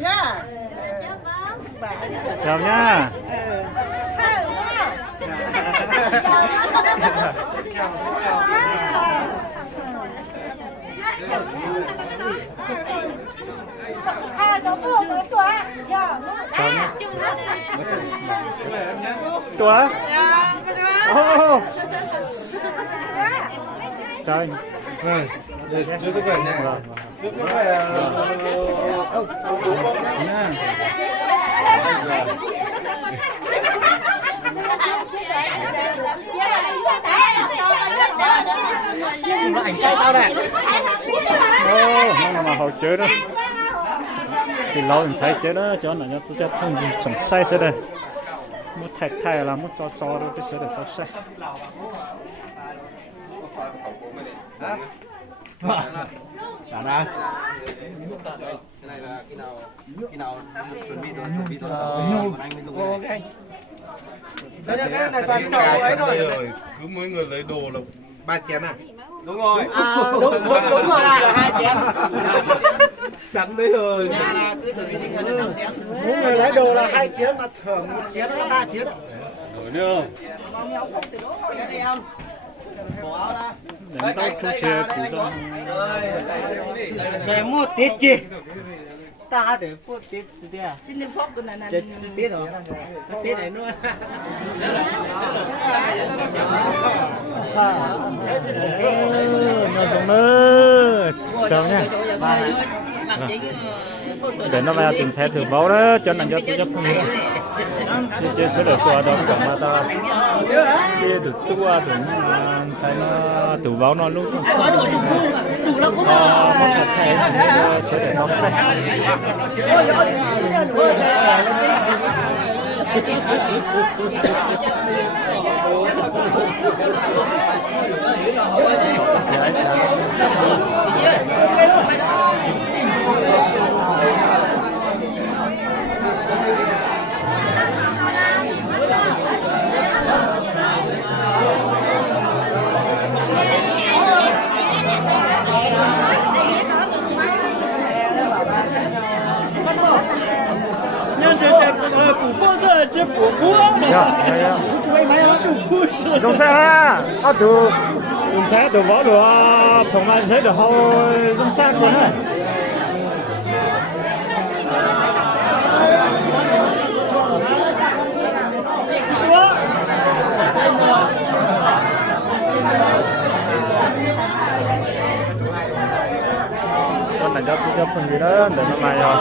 nhá. Chào nha. Chào nha. Tua. Oh. Chào anh. Rồi, đưa sức khỏe nha. Đưa sức khỏe. Nó ảnh say tao nè. Nó mà hậu chơi đó. Thì lâu ảnh say chơi đó, cho nó cho thông sống say sẽ đây. Muốn thay là muốn cho đó cái sẽ được tao say. Trả ra. Cái này là khi nào chuẩn bị thôi còn anh mới dùng cái này. Cái này toàn trò ấy rồi. Cứ mỗi người lấy đồ là 3 chén à? Đúng rồi. Đúng rồi là 2 chén. Chắn đấy rồi. Cứ chuẩn bị tinh thần là 5 chén. Mỗi người lấy đồ là 2 chén mà thưởng 1 chén là 3 chén. Rồi nữa. Đánh tao thu chia thủ cho. Để mua tết chi? Ta để mua tết gì à? Xin niệm phúc cái này là tết rồi. Tết này nữa. Nó giống nữa. Chào nha. Để nó vào tìm xe thử báo đó cho nên cho tôi chấp nhận. Đi chơi sẽ được qua đó còn mà ta đi được tua được sai nó tủ báo nó luôn. Một thật thề sẽ để nó say. Nhân这补锅子这补锅。Mày mày nó chủ故事。Không sao ha. Tụi sẽ tụi võ được phòng anh sẽ được hồi trong xác rồi này. Con này cho phần gì đó để nó mày rồi.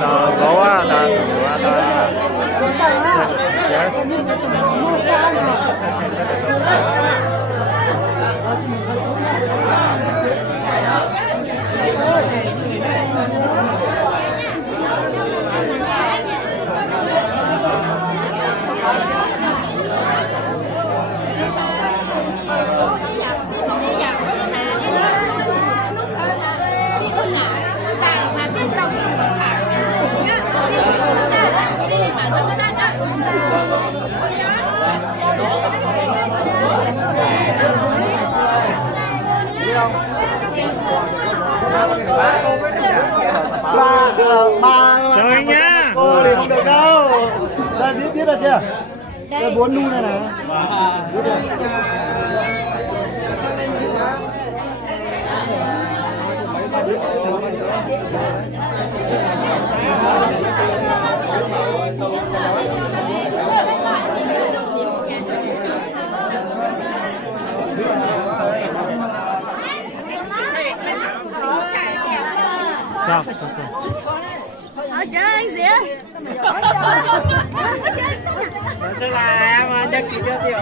Đó gỗ á, đó chào anh nhá. Cô thì không được đâu. Đây biết rồi chưa? Đây 4 nu này này. Biết rồi. Chào. Chơi gì? Thế là em nhắc kỹ cho tiểu.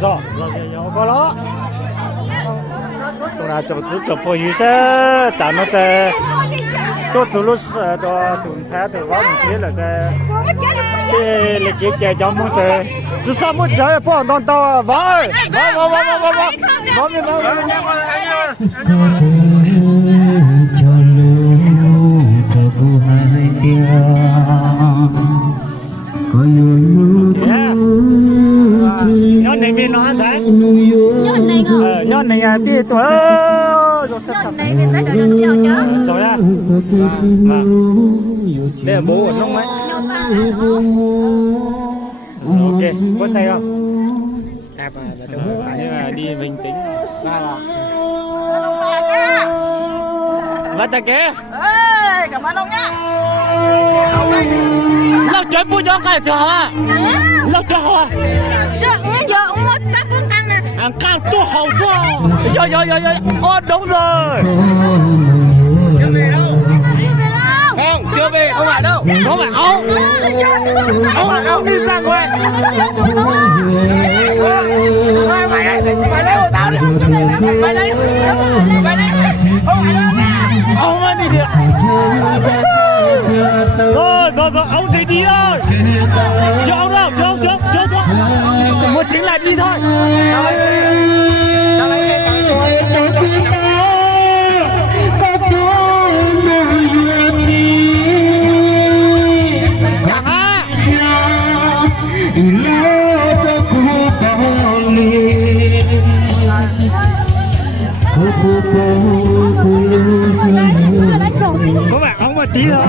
Rồi, có đó. Tôi là chụp phôi gì thế, tại nó chơi. Tôi từ lúc đó tuần sáng từ đó mình biết là cái lịch cái chơi cho muốn chơi. Chỉ sao muốn chơi bỏ đòn tàu vỡ. nhon này mình nó ăn sáng nhon này ngờ nhon này đi tuổi rồi sắp nhon này mình sẽ đợi được nhiều chứ rồi á đây là bố của nông ấy ok có say không nhưng mà đi bình tĩnh và ta kế cảm ơn ông nhá. lâu chơi bút cho cái cho hả lâu cho hả chứ giờ ông mất cắt con căng nè ăn căng tôi hậu cho rồi đúng rồi Chưa về đâu? về đâu Không, chưa về, không phải đâu. không phải ông đi ra ngoài Mày lấy của tao đi. Mày lấy. ông đi đi rồi ông thì đi thôi cho ông đâu cho một chính là đi thôi có bạn ông mà tí thôi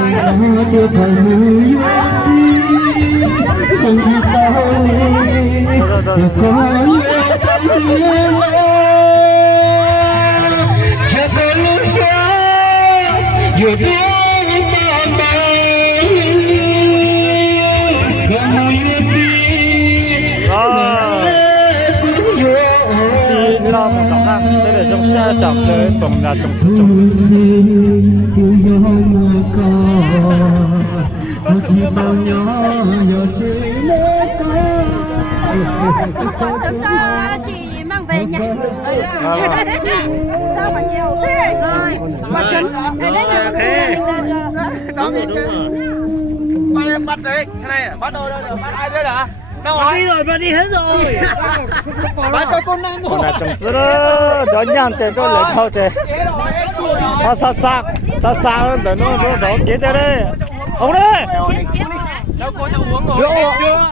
lo một tổng năng sẽ để trong xe chọc tới tổng là trong chúng ta chị mang về nhà Sao mà nhiều thế? rồi mà chuẩn đây là Mày bắt đấy, cái này à? Bắt đâu đây? Bắt ai đây hả? Đâu đi rồi, mà đi hết rồi. Bắt cho con đang còn là trong giữa đó cho nhàn tiền tôi lấy thao chơi nó xa để nó kế tới đây ông đây kiếm Đâu có cho uống rồi.